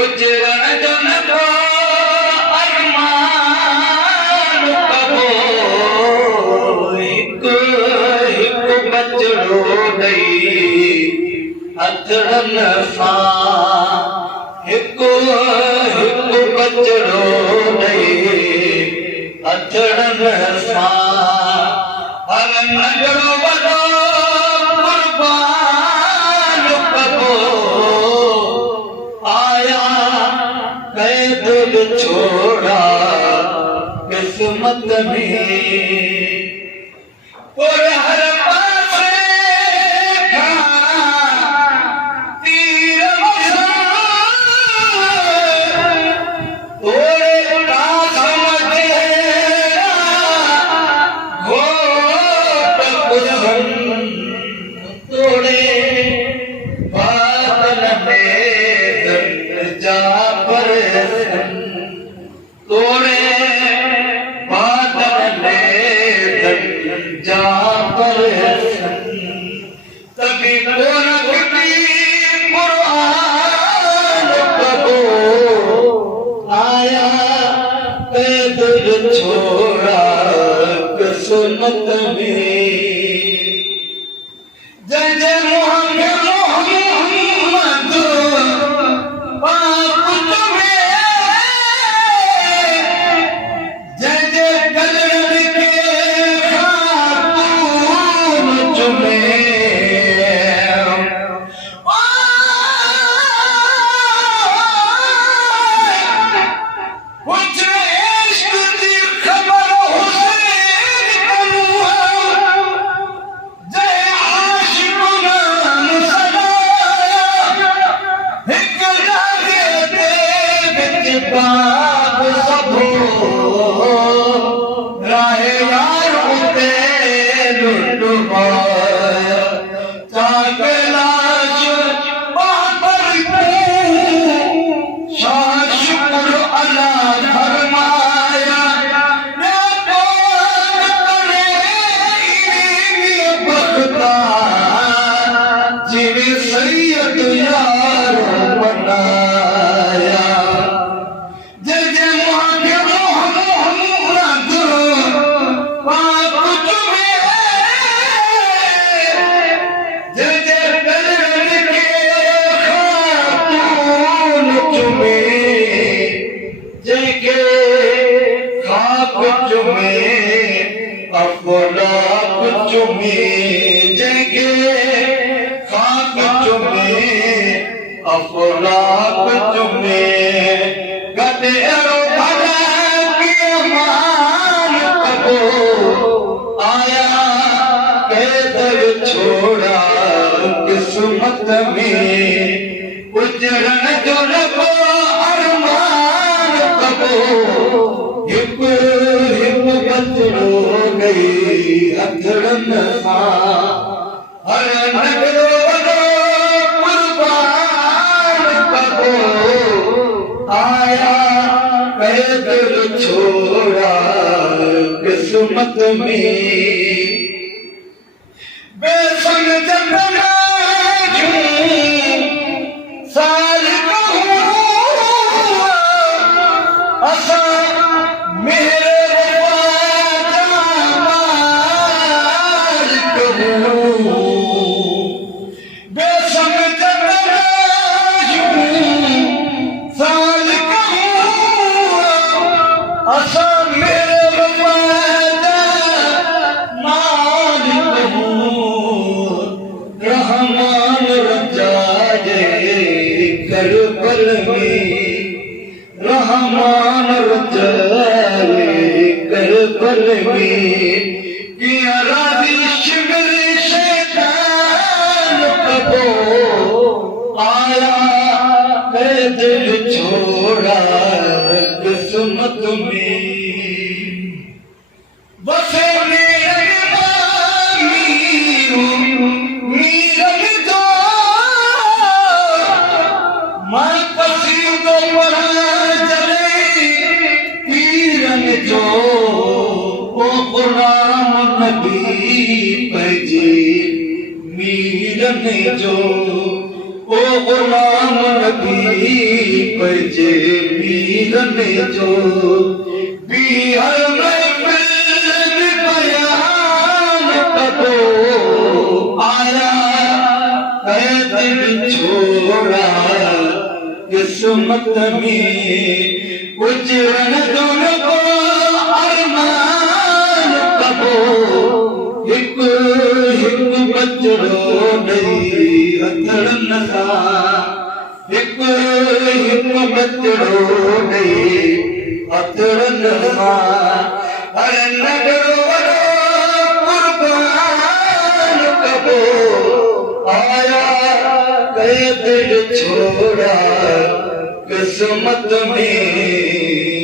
उजरण जो न को अरमान कबो हिकु हिकु बचड़ो ॾेई हथड़न सां हिकु हिकु बचड़ो ॾेई हथड़न सां हर नंढड़ो वॾो कुर्बान कबो आया कैद छोड़ा किस्मत में और हर पासे तीर तोड़े का समझे घोट कुसन तोड़े बादल में जा पर तोड़े बादल में जा पर तभी तोरा घटी कुरान कबो आया कैद छोड़ा किस्मत में जय जय मोहम्मद मोहम्मद पाप तुम्हें जय जय कलर के खातून तुम्हें कुछ इश्क की खबर हुसैन कनु जय आशिकुना मुसलाया हिक जागे दे विच बाप सबो राहे यार उते लुटवा चाके लाश बहादुर शाह शुक्र अल्लाह फरमाया मैं कौन करे बख्ता जिन्हें सैयद यार बनाया जय जय मोहम्मद पाप तुम्हें जय जय कलर के खातून तुम्हें जय के खाक तुम्हें अफलाक तुम्हें जय के खाक तुम्हें अफलाक तुम्हें गदेरो भला की मान कबो आया कैद छोड़ा किस्मत में उजरण जो रखो अरमान कबो हिकु हिकु बचड़ो गई हथड़न सां हर नंढड़ो वॾो कुर्बान कबो आया कैद छोड़ा किस्मत में बेसन जगना साल कहूँ असा मेरे बेसन जगना साल कहूँ असा मेरे रहमान रजाए कर बल में रहमान रजाए कर बल में किया राजिश मेरे शैतान कबो आया कैद छोड़ा किस्मत में बसे मीरन जो ओ गुलाम नबी पंहिंजे पीर ने जो पीर महफिल बयान कबो आया कैद छोड़ा किस्मत में उजड़न दोन को अरमान कबो हिक हिक बचड़ो ॾेई हथड़न सां हिक हिक बचड़ो ॾेई हथड़न सां हर नगरो वॾो कुर्बान कबो आया कैद छोड़ा किस्मत में